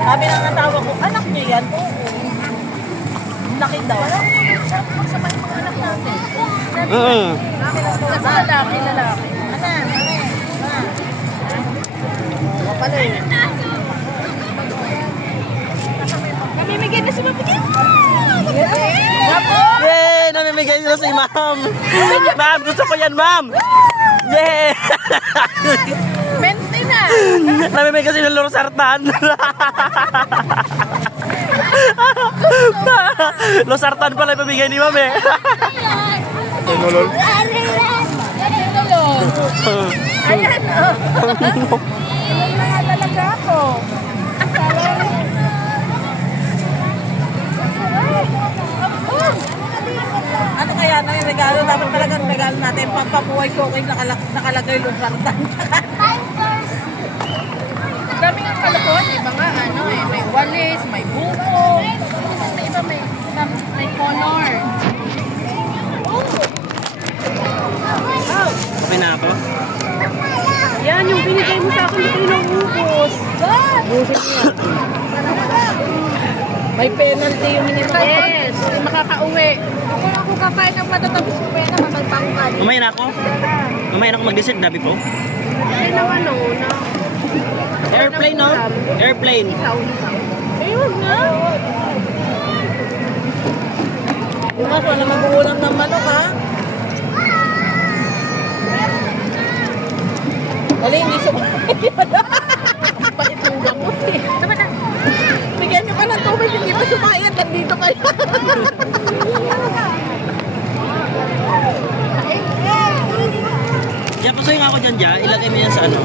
Sabi ng asawa ko, anak niyo yan? Oo. Laki daw. Magsabay mga anak natin. Kasi lalaki. Anak. Kapala eh. Namimigay na si Mapigil. Yay! Namimigay na si ma'am. Ma'am, gusto ko yan, ma'am. Yay! Mente na. Namimigay kasi ng losartan. Losartan pala ipamigay ni ma'am eh. Nolol. Ayan, oh. Ayan na nga talaga ako. Ano kaya na yung regalo? Dapat talagang regalo natin. Pampabuhay ko kay nakalagay lungsartan. Dami nga kalokohan. Iba nga ano eh. May walis, may buko. Sa iba may color. Okay na ako? Yan, yung binigay mo sa akin, hindi nang ubos. Busin niya. May penalty yung hinito. Yes, hindi makakauwi. Kung ako kapain ng matatapos ko pena, mamagpangkali. Mamaya na ako? Mamaya na ako mag-decide, dabi po? Ay, ano, na. Airplane, no? Airplane. Ay, huwag na. Bukas, wala mag-uulam ng manok, ha? Wala, hindi sumakit. Pait ng gamot, eh. Tama na. Bigyan nyo ka ng tubig, hindi pa sumayat. Nandito kayo. Diyan, pasuyin nga ako dyan, dyan. Ilagay mo yan sa ano.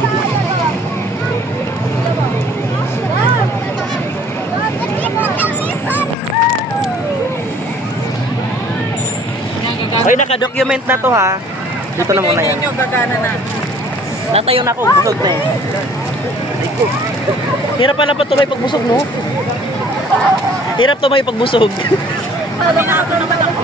Okay, naka-document na to ha. Dito na muna yan. Hindi nyo gagana na. Natayo na ako, busog na eh. Ay ko. Hirap pala pa tumay pagbusog, no? Hirap tumay pagbusog. Sabi na ako naman ako.